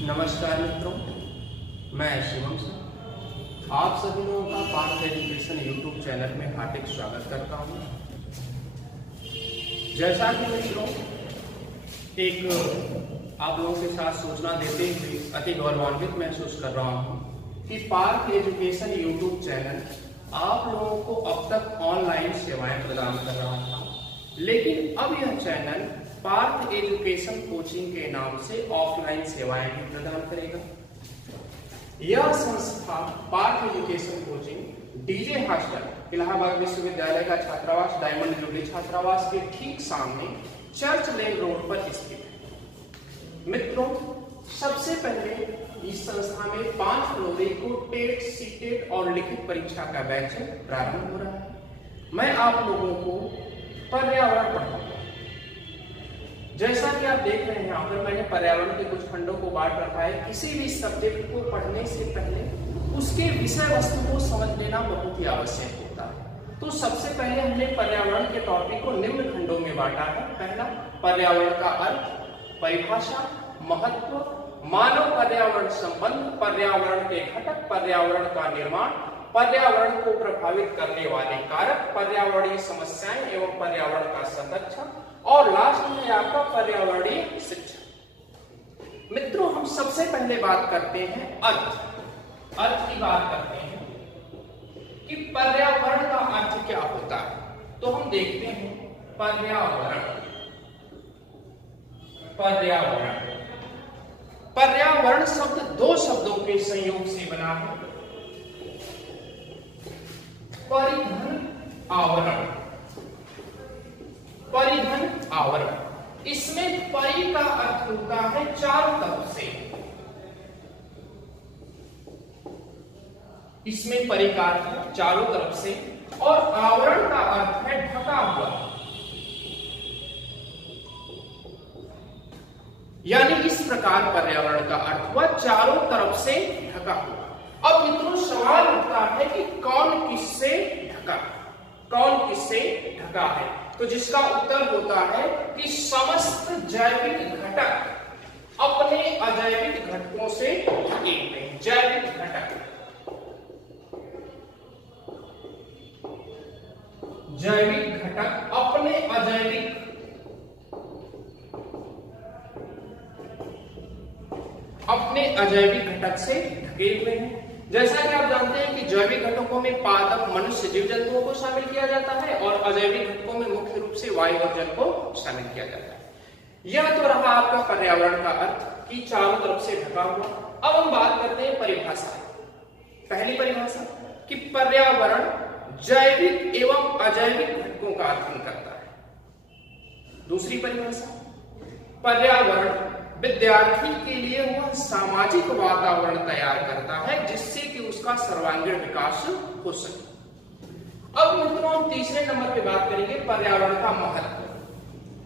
नमस्कार मित्रों, मैं शिवम सर आप सभी लोगों का पार्थ एजुकेशन यूट्यूब चैनल में हार्दिक स्वागत करता हूं। जैसा कि मित्रों एक आप लोगों के साथ सूचना देते हुए अति गौरवान्वित महसूस कर रहा हूं कि पार्थ एजुकेशन यूट्यूब चैनल आप लोगों को अब तक ऑनलाइन सेवाएं प्रदान कर रहा था, लेकिन अब यह चैनल पार्थ एजुकेशन कोचिंग के नाम से ऑफलाइन सेवाएं भी प्रदान करेगा। यह संस्था Parth education coaching DJ hostel Allahabad विश्वविद्यालय का छात्रावास डायमंड जुबली छात्रावास के ठीक सामने चर्च लेन रोड पर स्थित है। मित्रों, सबसे पहले इस संस्था में 5 फरवरी को टेट, सीटेट और लिखित परीक्षा का बैच प्रारंभ हो रहा है। मैं आप लोगों को पर्यावरण पढ़ाऊंगा। जैसा कि आप देख रहे हैं यहाँ पर मैंने पर्यावरण के कुछ खंडों को बांट रखा है। किसी भी सब्जेक्ट को पढ़ने से पहले उसके विषय वस्तु को समझ लेना बहुत ही आवश्यक होता है। तो सबसे पहले हमने पर्यावरण के टॉपिक को निम्न खंडों में बांटा है। पहला, पर्यावरण का अर्थ, परिभाषा, महत्व, मानव पर्यावरण संबंध, पर्यावरण के घटक, पर्यावरण का निर्माण, पर्यावरण को प्रभावित करने वाले कारक, पर्यावरणीय समस्याएं एवं पर्यावरण का संरक्षण और लास्ट में आपका पर्यावरणीय शिक्षा। मित्रों, हम सबसे पहले बात करते हैं अर्थ की बात करते हैं कि पर्यावरण का अर्थ क्या होता है। तो हम देखते हैं पर्यावरण शब्द 2 शब्दों के संयोग से बना है, परिधन आवरण। इसमें परि का अर्थ होता है चारों तरफ से। इसमें परि का अर्थ है चारों तरफ से और आवरण का अर्थ है ढका हुआ, यानी इस प्रकार पर्यावरण का अर्थ हुआ चारों तरफ से ढका हुआ। अब मित्रों सवाल उठता है कि कौन किससे ढका है। तो जिसका उत्तर होता है कि समस्त जैविक घटक अपने अजैविक घटकों से ढके हुए हैं। जैविक घटक अपने अजैविक घटक से ढके हुए हैं। जैसा कि आप जानते हैं कि जैविक घटकों में पादप, मनुष्य, जीव जंतुओं को शामिल किया जाता है और अजैविक घटकों में मुख्य रूप से वायु और जल को शामिल किया जाता है। यह तो रहा आपका पर्यावरण का अर्थ कि चारों तरफ से ढका हुआ। अब हम बात करते हैं परिभाषा। पहली परिभाषा कि पर्यावरण जैविक एवं अजैविक घटकों का अध्ययन करता है। दूसरी परिभाषा, पर्यावरण विद्यार्थी के लिए वह सामाजिक वातावरण तैयार करता है जिससे कि उसका सर्वांगीण विकास हो सके। अब मित्रों हम तीसरे नंबर पे बात करेंगे पर्यावरण का महत्व।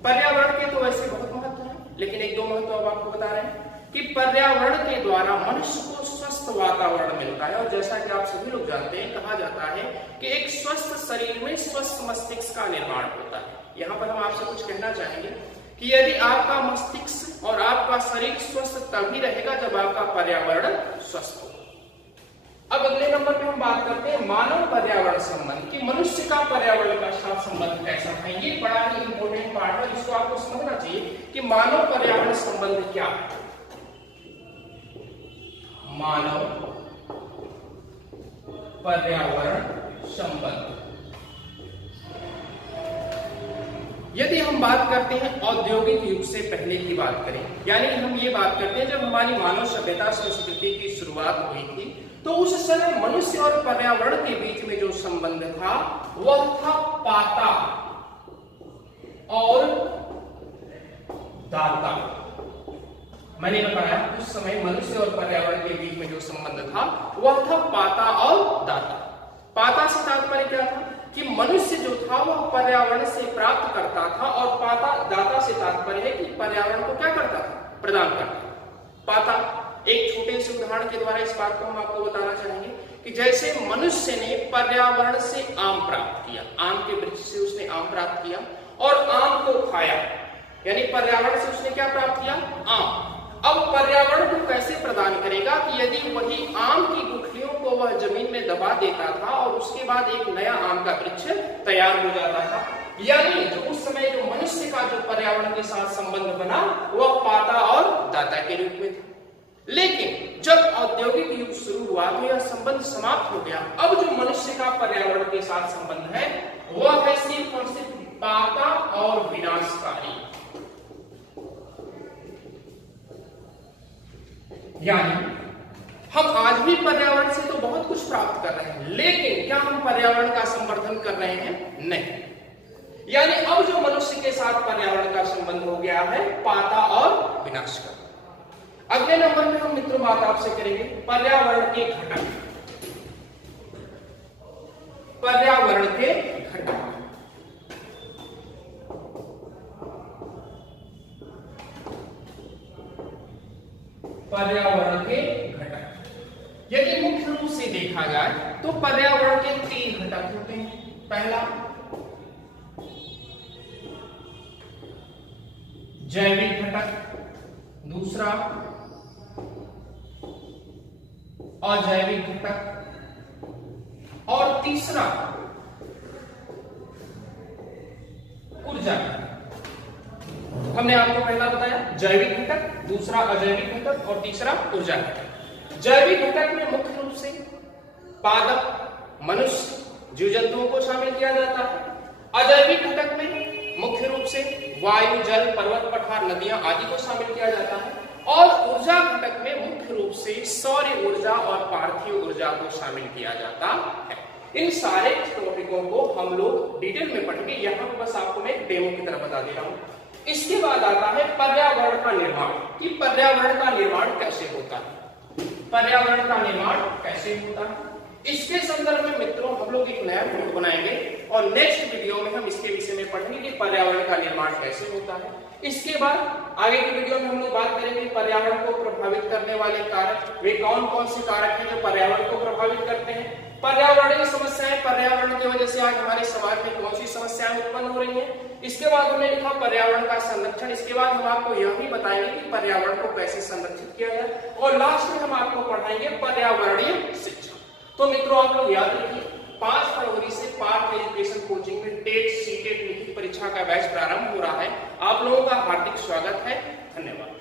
पर्यावरण के तो वैसे बहुत महत्व है, लेकिन 1-2 महत्व अब आपको बता रहे हैं कि पर्यावरण के द्वारा मनुष्य को स्वस्थ वातावरण मिलता है। और जैसा कि आप सभी लोग जानते हैं, कहा जाता है कि एक स्वस्थ शरीर में स्वस्थ मस्तिष्क का निर्माण होता है। यहाँ पर हम आपसे कुछ कहना चाहेंगे कि यदि आपका मस्तिष्क और आपका शरीर स्वस्थ तभी रहेगा जब आपका पर्यावरण स्वस्थ हो। अब अगले नंबर पे हम बात करते हैं मानव पर्यावरण संबंध कि मनुष्य का पर्यावरण का साथ संबंध कैसा है। ये बड़ा ही इंपॉर्टेंट पार्ट है जिसको आपको समझना चाहिए कि मानव पर्यावरण संबंध क्या है। मानव पर्यावरण संबंध, यदि हम बात करते हैं औद्योगिक युग से पहले की बात करें, यानी हम ये बात करते हैं जब हमारी मानव सभ्यता संस्कृति की शुरुआत हुई थी, तो उस समय मनुष्य और पर्यावरण के बीच में जो संबंध था वह था पाता और दाता। मैंने बताया उस समय मनुष्य और पर्यावरण के बीच में जो संबंध था वह था पाता और दाता। पाता से तात्पर्य क्या था कि मनुष्य जो था वह पर्यावरण से प्राप्त करता था और दाता से तात्पर्य है कि पर्यावरण को क्या करता था, प्रदान करता था। पाता, एक छोटे से उदाहरण के द्वारा इस बात को हम आपको बताना चाहेंगे कि जैसे मनुष्य ने पर्यावरण से आम प्राप्त किया, आम के वृक्ष से उसने आम प्राप्त किया और आम को खाया, यानी पर्यावरण से उसने क्या प्राप्त किया, आम। अब पर्यावरण को कैसे प्रदान करेगा कि यदि वही आम की गुठलियों को वह जमीन में दबा देता था और उसके बाद एक नया आम का वृक्ष तैयार हो जाता था। यानी जो उस समय जो मनुष्य का जो पर्यावरण के साथ संबंध बना वह पाता और दाता के रूप में था। लेकिन जब औद्योगिक युग शुरू हुआ तो यह संबंध समाप्त हो गया। अब जो मनुष्य का पर्यावरण के साथ संबंध है वह है सिर्फ और सिर्फ पाता और विनाशकारी। यानी हम आज भी पर्यावरण से तो बहुत कुछ प्राप्त कर रहे हैं, लेकिन क्या हम पर्यावरण का संवर्धन कर रहे हैं? नहीं। यानी अब जो मनुष्य के साथ पर्यावरण का संबंध हो गया है पाता और विनाश का। अगले नंबर में हम मित्रों बात आपसे करेंगे पर्यावरण के घटक। पर्यावरण के घटक पर्यावरण के घटक यदि मुख्य रूप से देखा जाए तो पर्यावरण के 3 घटक होते हैं। पहला जैविक घटक, दूसरा अजैविक घटक और तीसरा ऊर्जा घटक। हमने आपको पहला बताया जैविक घटक, दूसरा अजैविक घटक और तीसरा ऊर्जा घटक। जैविक घटक में मुख्य रूप से पादप, मनुष्य, जीव जंतुओं को शामिल किया जाता है। अजैविक घटक में मुख्य रूप से वायु, जल, पर्वत, पठार, नदियां आदि को शामिल किया जाता है। और ऊर्जा घटक में मुख्य रूप से सौर ऊर्जा और पार्थिव ऊर्जा को शामिल किया जाता है। इन सारे टॉपिकों को हम लोग डिटेल में पढ़ेंगे, यहाँ पर बस आपको मैं डेमो की तरह बता दे रहा हूँ। इसके बाद आता है पर्यावरण का निर्माण, कि पर्यावरण का निर्माण कैसे होता है। पर्यावरण का निर्माण कैसे होता है इसके संदर्भ में मित्रों हम लोग एक नया वीडियो बनाएंगे और नेक्स्ट वीडियो में हम इसके विषय में पढ़ेंगे कि पर्यावरण का निर्माण कैसे होता है। इसके बाद आगे की वीडियो में हम लोग बात करेंगे पर्यावरण को प्रभावित करने वाले कारक, वे कौन कौन से कारक हैं जो पर्यावरण को प्रभावित करते हैं। पर्यावरणीय समस्याएं, पर्यावरण की वजह से आज हमारे समाज में कौन सी समस्याएं उत्पन्न हो रही हैं। इसके बाद हमने लिखा पर्यावरण का संरक्षण। इसके बाद हम आपको यह भी बताएंगे कि पर्यावरण को कैसे संरक्षित किया जाए और लास्ट में हम आपको पढ़ाएंगे पर्यावरणीय शिक्षा। तो मित्रों आप लोग याद रखिए 5 फरवरी से पार्थ एजुकेशन कोचिंग में टेट सीटेट लिखित परीक्षा का बैच प्रारंभ हो रहा है। आप लोगों का हार्दिक स्वागत है। धन्यवाद।